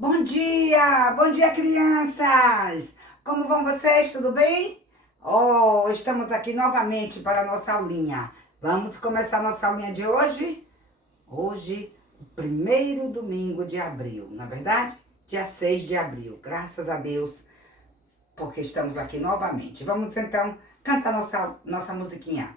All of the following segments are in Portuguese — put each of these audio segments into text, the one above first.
Bom dia crianças! Como vão vocês? Tudo bem? Oh, estamos aqui novamente para a nossa aulinha. Vamos começar a nossa aulinha de hoje? Hoje, o primeiro domingo de abril, na verdade? Dia 6 de abril, graças a Deus, porque estamos aqui novamente. Vamos então cantar nossa musiquinha.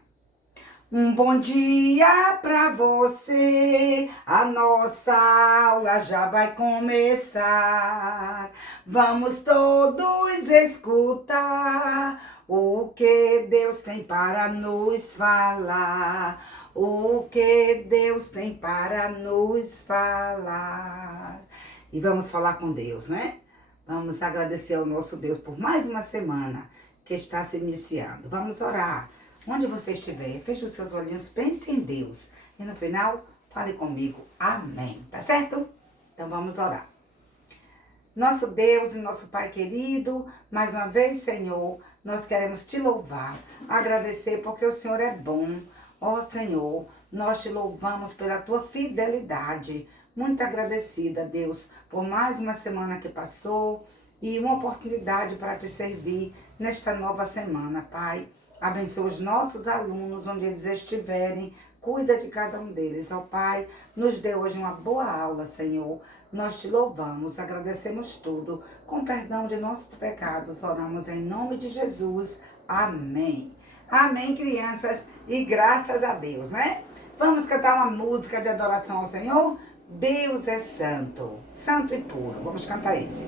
Um bom dia pra você, a nossa aula já vai começar. Vamos todos escutar o que Deus tem para nos falar. O que Deus tem para nos falar. E vamos falar com Deus, né? Vamos agradecer ao nosso Deus por mais uma semana que está se iniciando. Vamos orar. Onde você estiver, feche os seus olhinhos, pense em Deus. E no final, fale comigo. Amém. Tá certo? Então vamos orar. Nosso Deus e nosso Pai querido, mais uma vez, Senhor, nós queremos te louvar, agradecer porque o Senhor é bom. Ó Senhor, nós te louvamos pela tua fidelidade. Muito agradecida, Deus, por mais uma semana que passou e uma oportunidade para te servir nesta nova semana, Pai. Abençoa os nossos alunos, onde eles estiverem. Cuida de cada um deles, ó Pai. Nos dê hoje uma boa aula, Senhor. Nós te louvamos, agradecemos tudo. Com perdão de nossos pecados, oramos em nome de Jesus. Amém. Amém, crianças. E graças a Deus, né? Vamos cantar uma música de adoração ao Senhor? Deus é santo, santo e puro. Vamos cantar esse.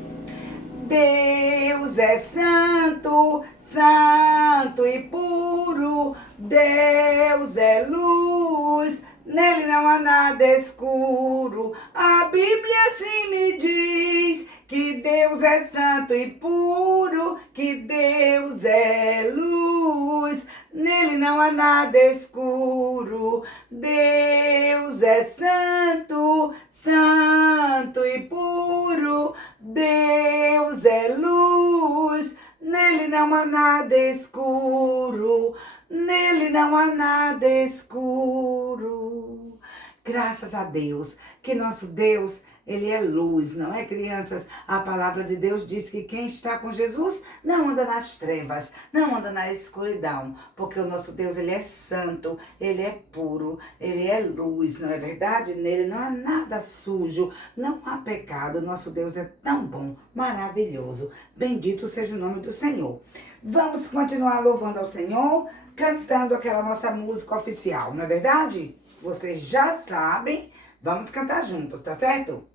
Deus é santo, santo e puro. Deus é luz, nele não há nada escuro. A Bíblia assim me diz que Deus é santo e puro, que Deus é luz, nele não há nada escuro. Deus é santo, santo e puro. Deus é luz, nele não há nada escuro, nele não há nada escuro. Graças a Deus, que nosso Deus, ele é luz, não é, crianças? A palavra de Deus diz que quem está com Jesus não anda nas trevas, não anda na escuridão, porque o nosso Deus, ele é santo, ele é puro, ele é luz, não é verdade? Nele não há nada sujo, não há pecado. Nosso Deus é tão bom, maravilhoso. Bendito seja o nome do Senhor. Vamos continuar louvando ao Senhor, cantando aquela nossa música oficial, não é verdade? Vocês já sabem, vamos cantar juntos, tá certo?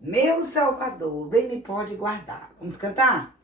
Meu Salvador, bem me pode guardar. Vamos cantar?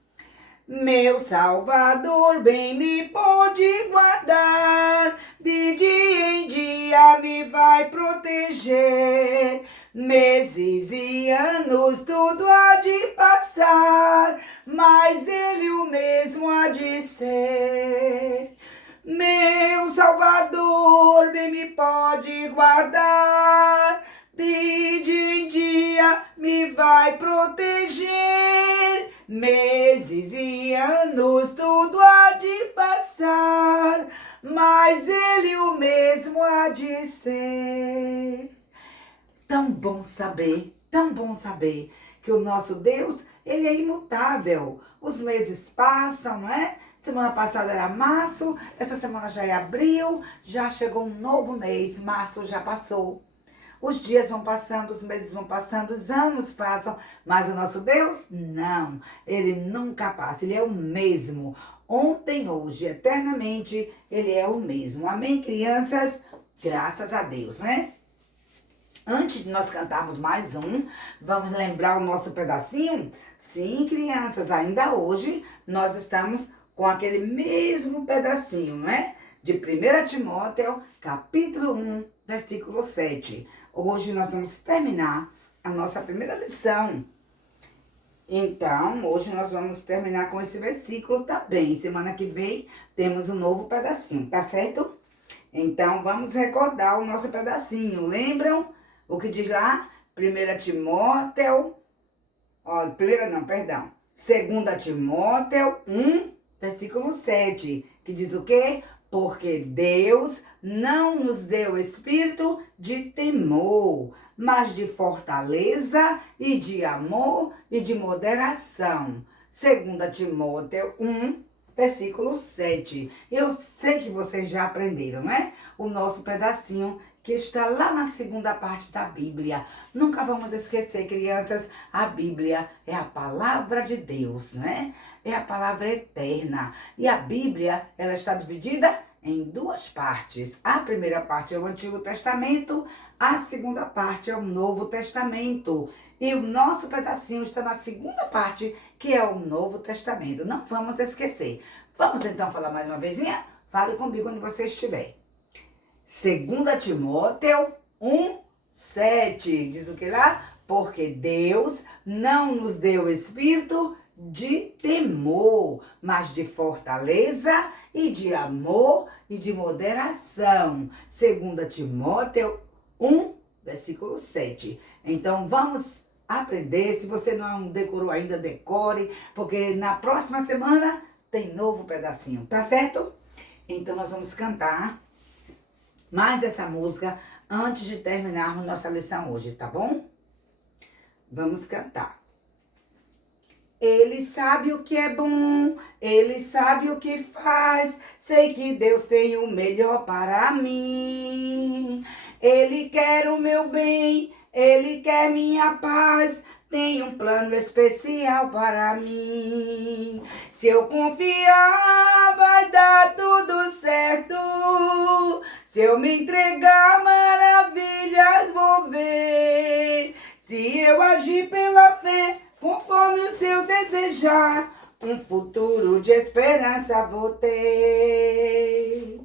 Meu Salvador, bem me pode guardar, de dia em dia me vai proteger. Meses e anos tudo há de passar, mas ele o mesmo há de ser. Meu Salvador, bem me pode guardar, de dia em dia me vai proteger. Meses e anos tudo há de passar, mas ele o mesmo há de ser. Tão bom saber que o nosso Deus, ele é imutável. Os meses passam, não é? Semana passada era março, essa semana já é abril, já chegou um novo mês, março já passou. Os dias vão passando, os meses vão passando, os anos passam, mas o nosso Deus, não. Ele nunca passa, ele é o mesmo. Ontem, hoje, eternamente, ele é o mesmo. Amém, crianças? Graças a Deus, né? Antes de nós cantarmos mais um, vamos lembrar o nosso pedacinho? Sim, crianças, ainda hoje nós estamos com aquele mesmo pedacinho, né? De 1 Timóteo, capítulo 1, versículo 7. Hoje nós vamos terminar a nossa primeira lição. Então, hoje nós vamos terminar com esse versículo também. Semana que vem temos um novo pedacinho, tá certo? Então, vamos recordar o nosso pedacinho. Lembram o que diz lá? 1 Timóteo, ó, 2 Timóteo 1, versículo 7, que diz o quê? porque Deus não nos deu espírito de temor, mas de fortaleza e de amor e de moderação. 2 Timóteo 1, versículo 7. Eu sei que vocês já aprenderam, né? O nosso pedacinho que está lá na segunda parte da Bíblia. Nunca vamos esquecer, crianças, a Bíblia é a palavra de Deus, né? É a palavra eterna. E a Bíblia, ela está dividida em duas partes. A primeira parte é o Antigo Testamento, a segunda parte é o Novo Testamento. E o nosso pedacinho está na segunda parte, que é o Novo Testamento. Não vamos esquecer. Vamos então falar mais uma vezinha? Fale comigo onde você estiver. 2 Timóteo 1, 7. Diz o que lá? Porque Deus não nos deu espírito de temor, mas de fortaleza e de amor e de moderação. 2 Timóteo 1, versículo 7. Então vamos aprender. Se você não decorou ainda, decore, porque na próxima semana tem novo pedacinho, tá certo? Então nós vamos cantar mais essa música antes de terminarmos nossa lição hoje, tá bom? Vamos cantar. Ele sabe o que é bom, ele sabe o que faz, sei que Deus tem o melhor para mim. Ele quer o meu bem, ele quer minha paz, tem um plano especial para mim. Se eu confiar, vai dar tudo certo. Se eu me entregar, maravilhas vou ver. Se eu agir pela fé, conforme o seu desejar, um futuro de esperança vou ter.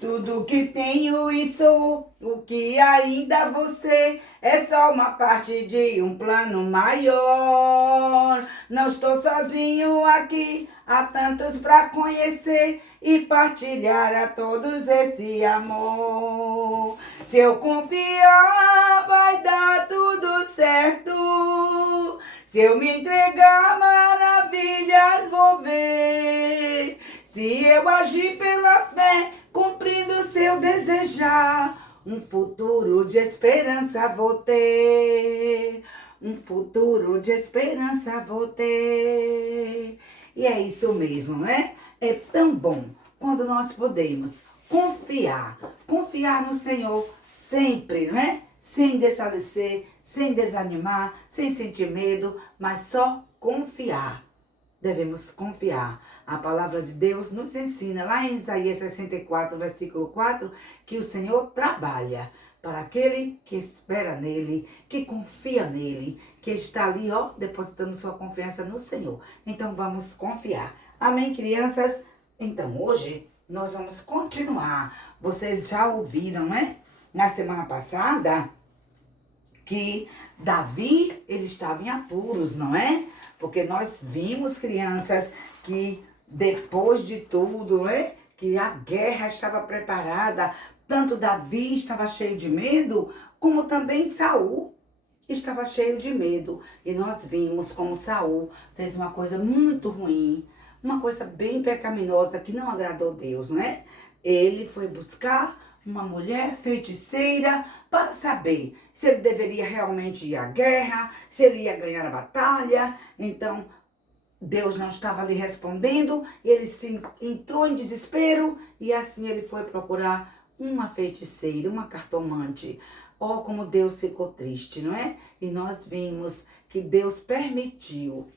Tudo que tenho e sou, o que ainda vou ser, é só uma parte de um plano maior. Não estou sozinho aqui, há tantos para conhecer e partilhar a todos esse amor. Se eu confiar, vai dar tudo certo. Se eu me entregar, maravilhas vou ver. Se eu agir pela fé, cumprindo seu desejar, um futuro de esperança vou ter. Um futuro de esperança vou ter. E é isso mesmo, né? É tão bom quando nós podemos confiar no Senhor sempre, né? Sem desfalecer, sem desanimar, sem sentir medo, mas só confiar. Devemos confiar. A palavra de Deus nos ensina, lá em Isaías 64, versículo 4, que o Senhor trabalha para aquele que espera nele, que confia nele, que está ali, ó, depositando sua confiança no Senhor. Então vamos confiar. Amém, crianças? Então hoje nós vamos continuar. Vocês já ouviram, né? Na semana passada, que Davi, ele estava em apuros, não é? Porque nós vimos, crianças, que depois de tudo, né? Que a guerra estava preparada. Tanto Davi estava cheio de medo, como também Saul estava cheio de medo. E nós vimos como Saul fez uma coisa muito ruim, uma coisa bem pecaminosa que não agradou Deus, não é? Ele foi buscar uma mulher feiticeira para saber se ele deveria realmente ir à guerra, se ele ia ganhar a batalha. Então, Deus não estava lhe respondendo, ele se entrou em desespero e assim ele foi procurar uma feiticeira, uma cartomante. Oh, como Deus ficou triste, não é? E nós vimos que Deus permitiu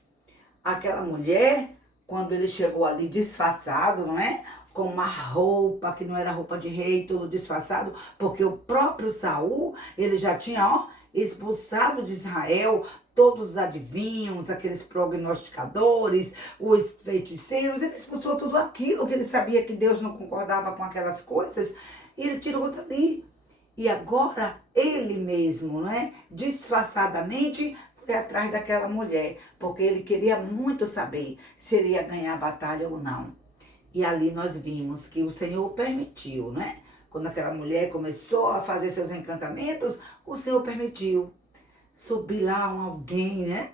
aquela mulher, quando ele chegou ali disfarçado, não é? Com uma roupa que não era roupa de rei, tudo disfarçado, porque o próprio Saul, ele já tinha, ó, expulsado de Israel todos os adivinhos, aqueles prognosticadores, os feiticeiros. Ele expulsou tudo aquilo que ele sabia que Deus não concordava com aquelas coisas, e ele tirou dali. E agora ele mesmo, né, disfarçadamente, foi atrás daquela mulher, porque ele queria muito saber se ele ia ganhar a batalha ou não. E ali nós vimos que o Senhor permitiu, né? Quando aquela mulher começou a fazer seus encantamentos, o Senhor permitiu subir lá alguém, né?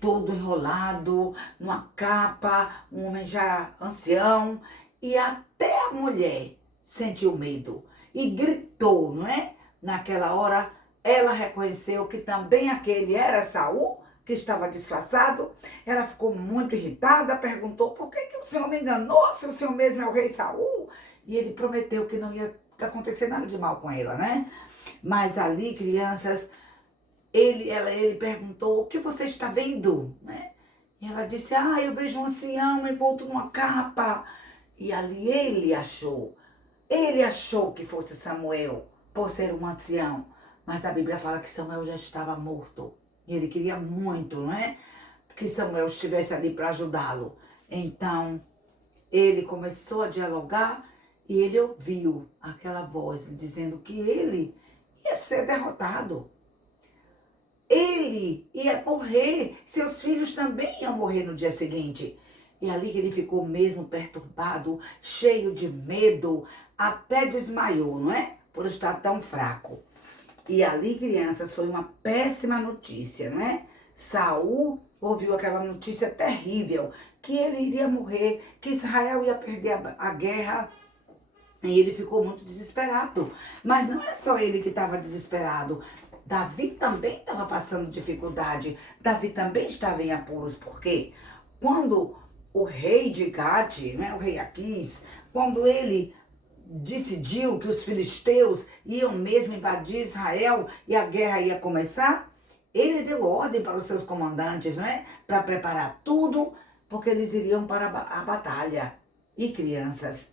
Todo enrolado, numa capa, um homem já ancião. E até a mulher sentiu medo e gritou, não é? Naquela hora, ela reconheceu que também aquele era Saul, que estava disfarçado. Ela ficou muito irritada, perguntou: por que o senhor me enganou, se o senhor mesmo é o rei Saul? E ele prometeu que não ia acontecer nada de mal com ela, né? Mas ali, crianças, ele perguntou: o que você está vendo? Né? E ela disse: eu vejo um ancião envolto numa capa. E ali ele achou que fosse Samuel, por ser um ancião. Mas a Bíblia fala que Samuel já estava morto. E ele queria muito, não é? Que Samuel estivesse ali para ajudá-lo. Então, ele começou a dialogar e ele ouviu aquela voz dizendo que ele ia ser derrotado. Ele ia morrer, seus filhos também iam morrer no dia seguinte. E ali que ele ficou mesmo perturbado, cheio de medo, até desmaiou, não é? Por estar tão fraco. E ali, crianças, foi uma péssima notícia, não é? Saul ouviu aquela notícia terrível, que ele iria morrer, que Israel ia perder a guerra. E ele ficou muito desesperado. Mas não é só ele que estava desesperado. Davi também estava passando dificuldade. Davi também estava em apuros. Por quê? Quando o rei de Gade, né, o rei Aquis, quando ele decidiu que os filisteus iam mesmo invadir Israel e a guerra ia começar, ele deu ordem para os seus comandantes, né, para preparar tudo, porque eles iriam para a batalha. E crianças,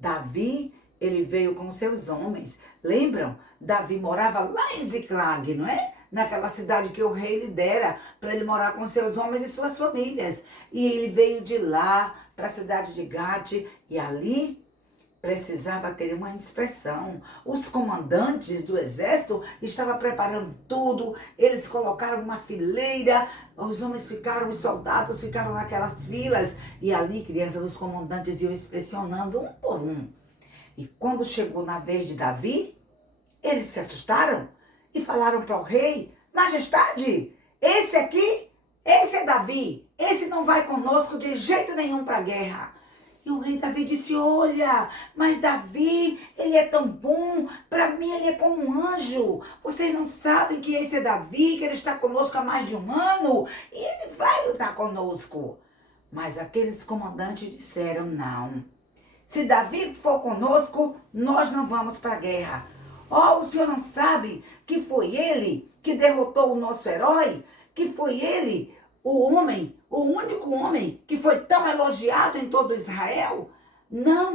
Davi, ele veio com seus homens. Lembram? Davi morava lá em Ziclag, não é? Naquela cidade que o rei lhe dera para ele morar com seus homens e suas famílias. E ele veio de lá para a cidade de Gate e ali precisava ter uma inspeção. Os comandantes do exército estavam preparando tudo, eles colocaram uma fileira, os homens ficaram, os soldados ficaram naquelas filas, e ali, crianças, os comandantes iam inspecionando um por um. E quando chegou na vez de Davi, eles se assustaram e falaram para o rei: majestade, esse aqui, esse é Davi, esse não vai conosco de jeito nenhum para a guerra. E o rei Davi disse: olha, mas Davi, ele é tão bom, para mim ele é como um anjo. Vocês não sabem que esse é Davi, que ele está conosco há mais de um ano e ele vai lutar conosco. Mas aqueles comandantes disseram: não, se Davi for conosco, nós não vamos para a guerra. O senhor não sabe que foi ele que derrotou o nosso herói? Que foi ele, o homem, o único homem que foi tão elogiado em todo Israel? Não,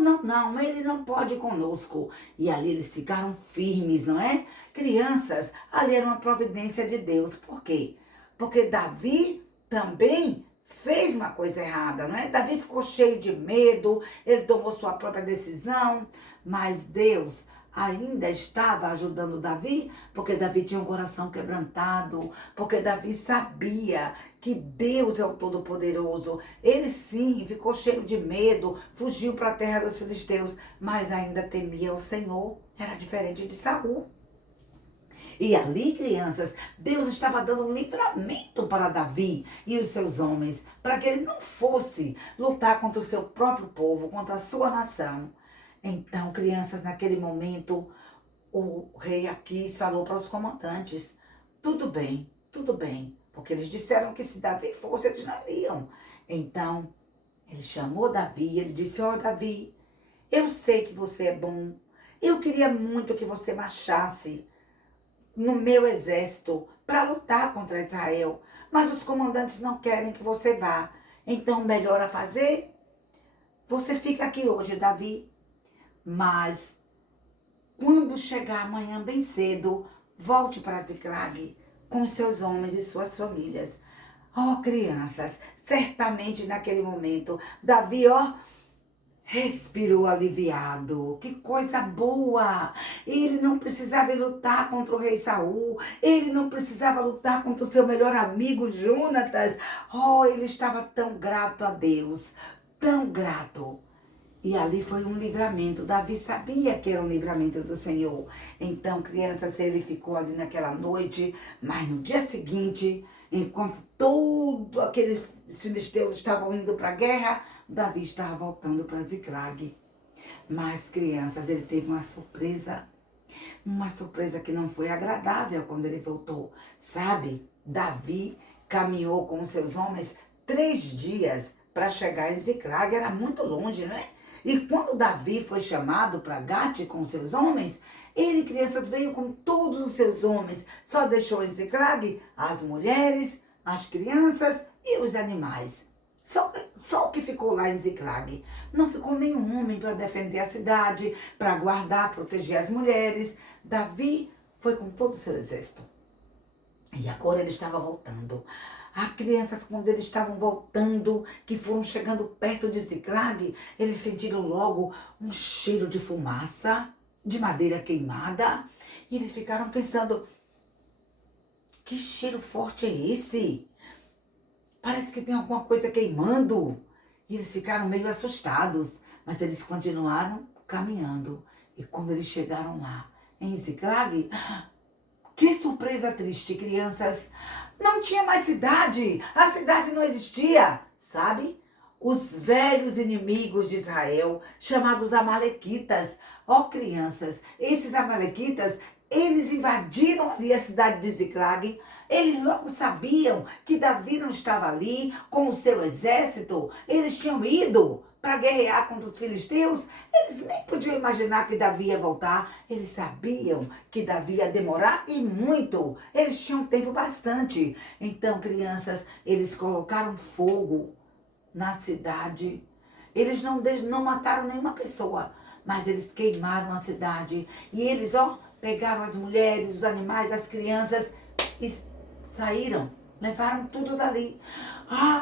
ele não pode ir conosco. E ali eles ficaram firmes, não é? Crianças, ali era uma providência de Deus. Por quê? Porque Davi também fez uma coisa errada, não é? Davi ficou cheio de medo, ele tomou sua própria decisão, mas Deus ainda estava ajudando Davi, porque Davi tinha um coração quebrantado, porque Davi sabia que Deus é o Todo-Poderoso. Ele sim ficou cheio de medo, fugiu para a terra dos filisteus, mas ainda temia o Senhor. Era diferente de Saul. E ali, crianças, Deus estava dando um livramento para Davi e os seus homens, para que ele não fosse lutar contra o seu próprio povo, contra a sua nação. Então, crianças, naquele momento, o rei Aquis falou para os comandantes: tudo bem, porque eles disseram que se Davi fosse, eles não iriam. Então, ele chamou Davi e ele disse: Davi, eu sei que você é bom, eu queria muito que você marchasse no meu exército para lutar contra Israel, mas os comandantes não querem que você vá. Então, melhor a fazer, você fica aqui hoje, Davi. Mas, quando chegar amanhã bem cedo, volte para Ziclag com seus homens e suas famílias. Crianças, certamente naquele momento, Davi, respirou aliviado. Que coisa boa! Ele não precisava lutar contra o rei Saul. Ele não precisava lutar contra o seu melhor amigo, Jonatas. Ele estava tão grato a Deus, tão grato. E ali foi um livramento. Davi sabia que era um livramento do Senhor. Então, crianças, ele ficou ali naquela noite, mas no dia seguinte, enquanto todos aqueles filisteus estavam indo para a guerra, Davi estava voltando para Ziclague. Mas, crianças, ele teve uma surpresa. Uma surpresa que não foi agradável quando ele voltou. Sabe, Davi caminhou com seus homens 3 dias para chegar em Ziclague. Era muito longe, né? E quando Davi foi chamado para Gate com seus homens, ele, crianças, veio com todos os seus homens. Só deixou em Ziclague as mulheres, as crianças e os animais. Só o que ficou lá em Ziclague. Não ficou nenhum homem para defender a cidade, para guardar, proteger as mulheres. Davi foi com todo o seu exército. E agora ele estava voltando. As crianças, quando eles estavam voltando, que foram chegando perto de Ziclague, eles sentiram logo um cheiro de fumaça, de madeira queimada. E eles ficaram pensando, que cheiro forte é esse? Parece que tem alguma coisa queimando. E eles ficaram meio assustados, mas eles continuaram caminhando. E quando eles chegaram lá, em Ziclague, que surpresa triste, crianças. Não tinha mais cidade. A cidade não existia, sabe? Os velhos inimigos de Israel, chamados Amalequitas. Ó, crianças, esses Amalequitas, eles invadiram ali a cidade de Ziclague. Eles logo sabiam que Davi não estava ali com o seu exército. Eles tinham ido para guerrear contra os filisteus. Eles nem podiam imaginar que Davi ia voltar. Eles sabiam que Davi ia demorar e muito. Eles tinham tempo bastante. Então, crianças, eles colocaram fogo na cidade. Eles não mataram nenhuma pessoa, mas eles queimaram a cidade. E eles, pegaram as mulheres, os animais, as crianças e saíram, levaram tudo dali.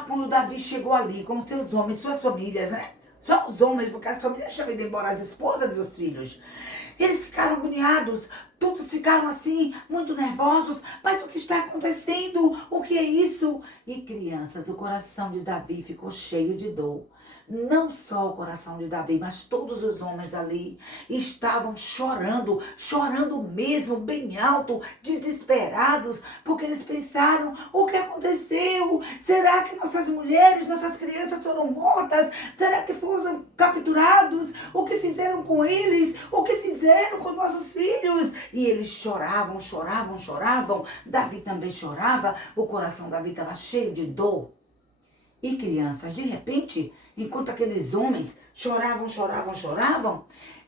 Quando Davi chegou ali com seus homens, suas famílias, né? Só os homens, porque as famílias tinham ido embora, as esposas e os filhos. Eles ficaram agoniados, todos ficaram assim, muito nervosos. Mas o que está acontecendo? O que é isso? E crianças, o coração de Davi ficou cheio de dor. Não só o coração de Davi, mas todos os homens ali estavam chorando, chorando mesmo, bem alto, desesperados, porque eles pensaram, o que aconteceu? Será que nossas mulheres, nossas crianças foram mortas? Será que foram capturados? O que fizeram com eles? O que fizeram com nossos filhos? E eles choravam, choravam, choravam. Davi também chorava, o coração de Davi estava cheio de dor. E crianças, de repente, enquanto aqueles homens choravam, choravam, choravam,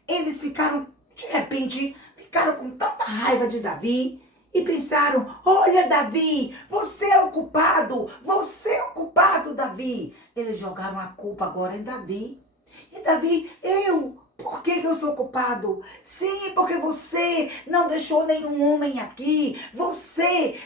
eles ficaram, de repente, ficaram com tanta raiva de Davi e pensaram, olha Davi, você é o culpado, Davi. Eles jogaram a culpa agora em Davi. E Davi, por que eu sou culpado? Sim, porque você não deixou nenhum homem aqui. Você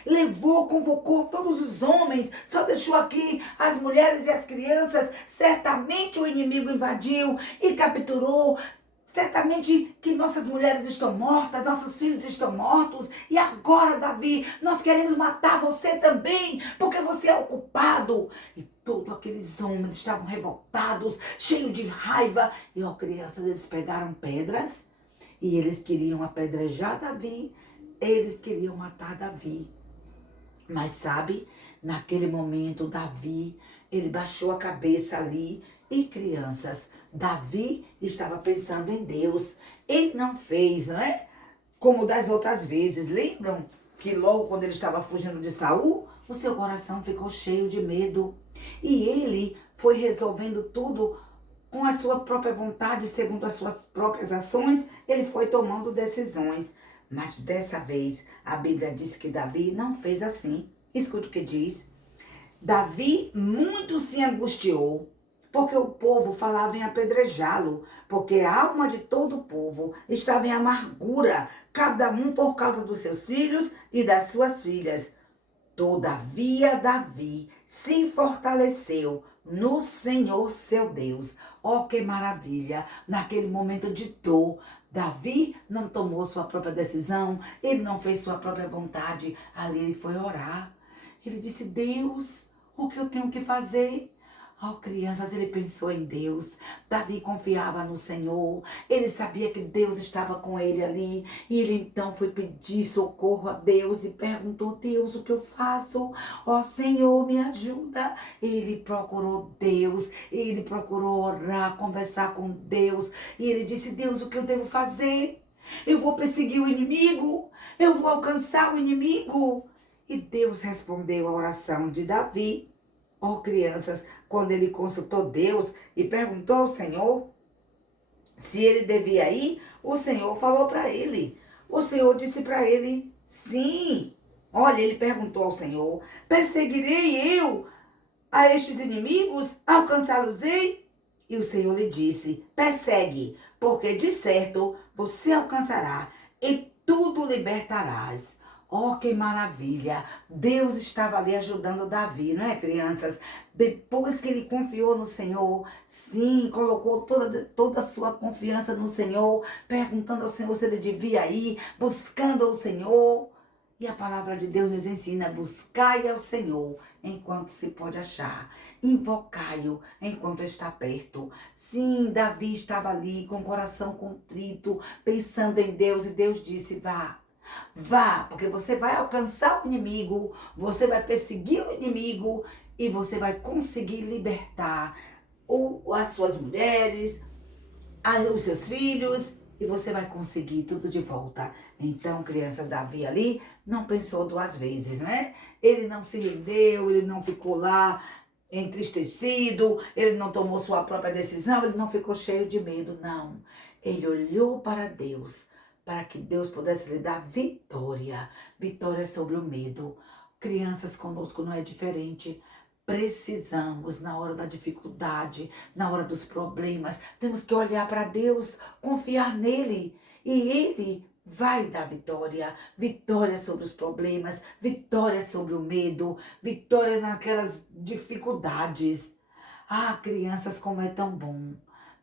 convocou todos os homens, só deixou aqui as mulheres e as crianças. Certamente o inimigo invadiu e capturou. Certamente que nossas mulheres estão mortas, nossos filhos estão mortos. E agora, Davi, nós queremos matar você também, porque você é o culpado. E todos aqueles homens estavam revoltados, cheios de raiva. E, crianças, eles pegaram pedras e eles queriam apedrejar Davi. Eles queriam matar Davi. Mas sabe, naquele momento, Davi, ele baixou a cabeça ali. E, crianças, Davi estava pensando em Deus. Ele não fez, não é? Como das outras vezes. Lembram que logo quando ele estava fugindo de Saul, o seu coração ficou cheio de medo. E ele foi resolvendo tudo com a sua própria vontade, segundo as suas próprias ações. Ele foi tomando decisões. Mas dessa vez, a Bíblia diz que Davi não fez assim. Escuta o que diz. Davi muito se angustiou, porque o povo falava em apedrejá-lo, porque a alma de todo o povo estava em amargura, cada um por causa dos seus filhos e das suas filhas. Todavia, Davi se fortaleceu no Senhor seu Deus. Que maravilha! Naquele momento de dor, Davi não tomou sua própria decisão, ele não fez sua própria vontade. Ali ele foi orar. Ele disse, Deus, o que eu tenho que fazer? Oh, crianças, ele pensou em Deus. Davi confiava no Senhor. Ele sabia que Deus estava com ele ali. E ele então foi pedir socorro a Deus e perguntou: Deus, o que eu faço? Oh, Senhor, me ajuda. Ele procurou Deus. Ele procurou orar, conversar com Deus. E ele disse: Deus, o que eu devo fazer? Eu vou perseguir o inimigo? Eu vou alcançar o inimigo? E Deus respondeu a oração de Davi. Oh, crianças, quando ele consultou Deus e perguntou ao Senhor se ele devia ir, o Senhor falou para ele. O Senhor disse para ele, sim. Olha, ele perguntou ao Senhor, perseguirei eu a estes inimigos? Alcançá-los-ei? E o Senhor lhe disse, persegue, porque de certo você alcançará e tudo libertarás. Oh, que maravilha! Deus estava ali ajudando Davi, não é, crianças? Depois que ele confiou no Senhor, sim, colocou toda a sua confiança no Senhor, perguntando ao Senhor se ele devia ir, buscando ao Senhor. E a palavra de Deus nos ensina, buscai ao Senhor enquanto se pode achar. Invocai-o enquanto está perto. Sim, Davi estava ali com o coração contrito, pensando em Deus, e Deus disse, vá. Vá, porque você vai alcançar o inimigo, você vai perseguir o inimigo e você vai conseguir libertar as suas mulheres, os seus filhos, e você vai conseguir tudo de volta. Então, criança, Davi ali não pensou duas vezes, né? Ele não se rendeu, ele não ficou lá entristecido, ele não tomou sua própria decisão, ele não ficou cheio de medo, não. Ele olhou para Deus, para que Deus pudesse lhe dar vitória, vitória sobre o medo. Crianças, conosco não é diferente. Precisamos, na hora da dificuldade, na hora dos problemas, temos que olhar para Deus, confiar nele, e ele vai dar vitória. Vitória sobre os problemas, vitória sobre o medo, vitória naquelas dificuldades. Ah, crianças, como é tão bom.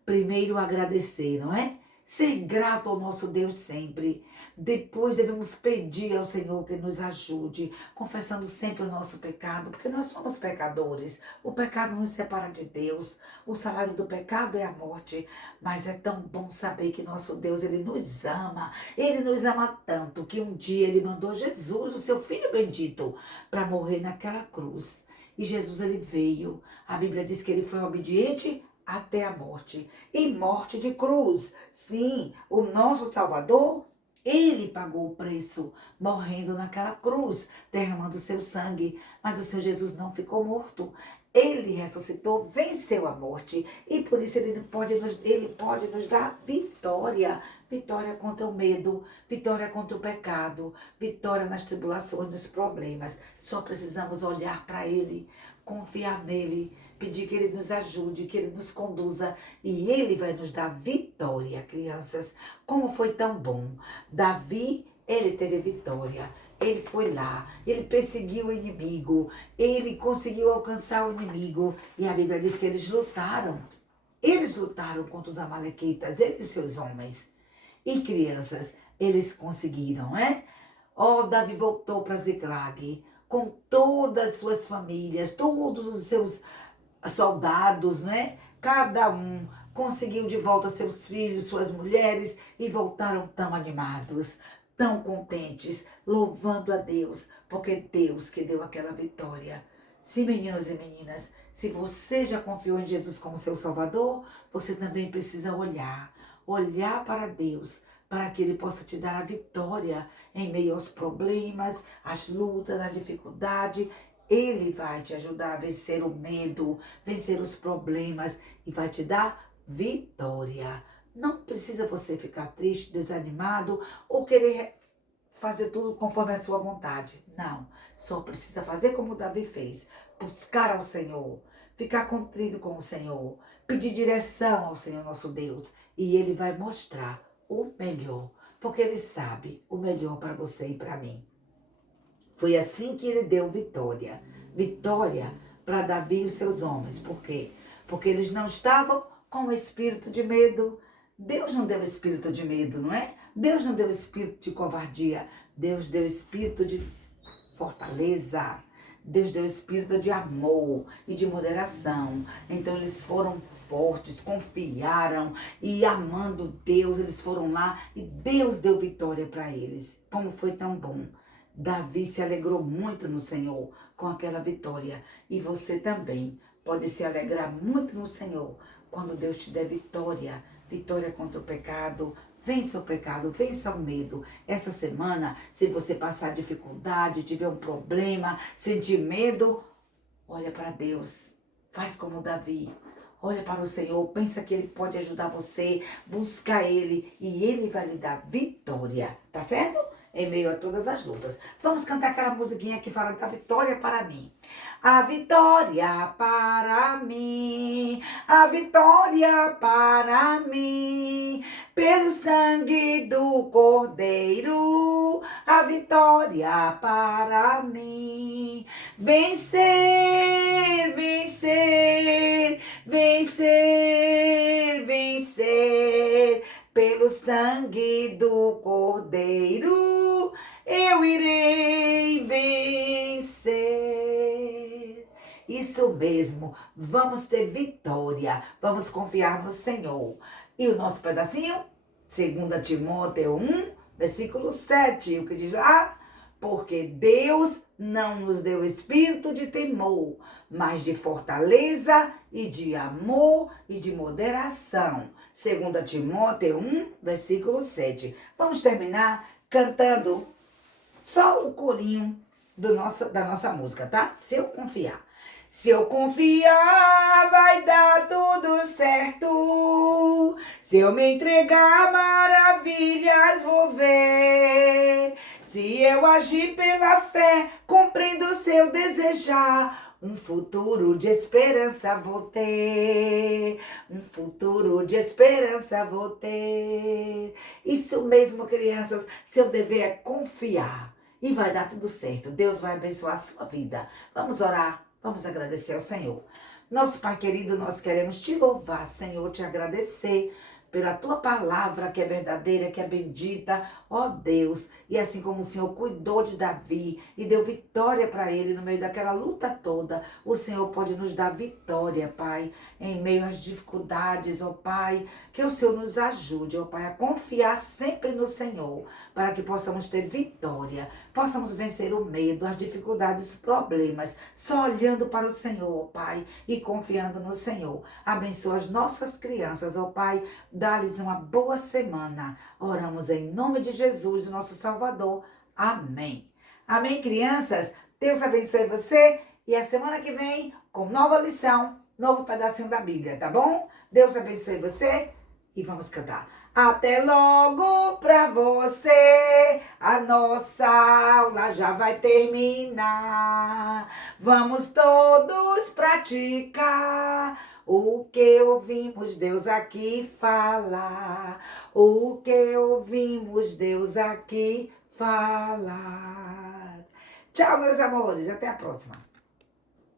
Primeiro agradecer, não é? Ser grato ao nosso Deus sempre. Depois devemos pedir ao Senhor que nos ajude, confessando sempre o nosso pecado, porque nós somos pecadores. O pecado nos separa de Deus. O salário do pecado é a morte. Mas é tão bom saber que nosso Deus, Ele nos ama. Ele nos ama tanto que um dia Ele mandou Jesus, o seu Filho bendito, para morrer naquela cruz. E Jesus, Ele veio. A Bíblia diz que Ele foi obediente até a morte, e morte de cruz. Sim, o nosso Salvador, ele pagou o preço, morrendo naquela cruz, derramando seu sangue. Mas o Senhor Jesus não ficou morto. Ele ressuscitou, venceu a morte, e por isso ele pode nos dar vitória. Vitória contra o medo, vitória contra o pecado, vitória nas tribulações, nos problemas. Só precisamos olhar para ele, confiar nele, pedir que ele nos ajude, que ele nos conduza, e ele vai nos dar vitória, crianças. Como foi tão bom. Davi, ele teve vitória. Ele foi lá, ele perseguiu o inimigo, ele conseguiu alcançar o inimigo. E a Bíblia diz que eles lutaram. Eles lutaram contra os amalequitas, eles e seus homens. E crianças, eles conseguiram, né? Oh, Davi voltou para Ziklag com todas as suas famílias, todos os seus soldados, né? Cada um conseguiu de volta seus filhos, suas mulheres, e voltaram tão animados, tão contentes, louvando a Deus, porque Deus que deu aquela vitória. Sim, meninos e meninas, se você já confiou em Jesus como seu Salvador, você também precisa olhar para Deus, para que Ele possa te dar a vitória em meio aos problemas, às lutas, às dificuldades. Ele vai te ajudar a vencer o medo, vencer os problemas, e vai te dar vitória. Não precisa você ficar triste, desanimado ou querer fazer tudo conforme a sua vontade. Não, só precisa fazer como Davi fez, buscar ao Senhor, ficar contrito com o Senhor, pedir direção ao Senhor nosso Deus, e Ele vai mostrar o melhor, porque Ele sabe o melhor para você e para mim. Foi assim que Ele deu vitória. Vitória para Davi e os seus homens. Por quê? Porque eles não estavam com o espírito de medo. Deus não deu espírito de medo, não é? Deus não deu espírito de covardia. Deus deu espírito de fortaleza. Deus deu espírito de amor e de moderação. Então eles foram fortes, confiaram e amando Deus, eles foram lá e Deus deu vitória para eles. Como foi tão bom. Davi se alegrou muito no Senhor com aquela vitória. E você também pode se alegrar muito no Senhor quando Deus te der vitória. Vitória contra o pecado. Vença o pecado, vença o medo. Essa semana, se você passar dificuldade, tiver um problema, sentir medo, olha para Deus. Faz como Davi. Olha para o Senhor, pensa que Ele pode ajudar você, busca Ele e Ele vai lhe dar vitória, tá certo? Em meio a todas as lutas. Vamos cantar aquela musiquinha que fala da vitória para mim. A vitória para mim, a vitória para mim, pelo sangue do Cordeiro, a vitória para mim. Vencer, vencer, vencer, vencer, pelo sangue do Cordeiro, eu irei vencer. Isso mesmo, vamos ter vitória, vamos confiar no Senhor. E o nosso pedacinho? 2 Timóteo 1, versículo 7, o que diz lá? Porque Deus não nos deu espírito de temor, mas de fortaleza e de amor e de moderação. 2 Timóteo 1, versículo 7. Vamos terminar cantando só o corinho da nossa música, tá? Se eu confiar. Se eu confiar, vai dar tudo certo. Se eu me entregar, maravilhas vou ver. Se eu agir pela fé, cumprindo o seu desejar, um futuro de esperança vou ter. Um futuro de esperança vou ter. Isso mesmo, crianças. Seu dever é confiar. E vai dar tudo certo. Deus vai abençoar a sua vida. Vamos orar. Vamos agradecer ao Senhor. Nosso Pai querido, nós queremos te louvar, Senhor, te agradecer pela tua palavra que é verdadeira, que é bendita, ó Deus. E assim como o Senhor cuidou de Davi e deu vitória para ele no meio daquela luta toda, o Senhor pode nos dar vitória, Pai, em meio às dificuldades, ó Pai. Que o Senhor nos ajude, ó Pai, a confiar sempre no Senhor, para que possamos ter vitória, possamos vencer o medo, as dificuldades, os problemas, só olhando para o Senhor, ó Pai, e confiando no Senhor. Abençoa as nossas crianças, ó Pai, dá-lhes uma boa semana. Oramos em nome de Jesus, nosso Salvador. Amém. Amém, crianças? Deus abençoe você e a semana que vem, com nova lição, novo pedacinho da Bíblia, tá bom? Deus abençoe você e vamos cantar. Até logo pra você, a nossa aula já vai terminar. Vamos todos praticar o que ouvimos Deus aqui falar. O que ouvimos Deus aqui falar. Tchau, meus amores. Até a próxima.